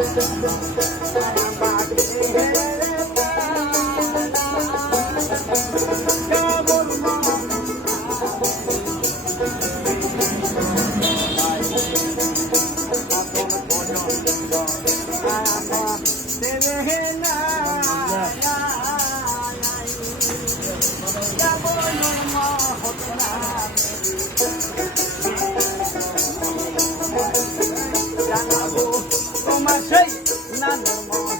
Yeah, boy, no more. 谁难的吗？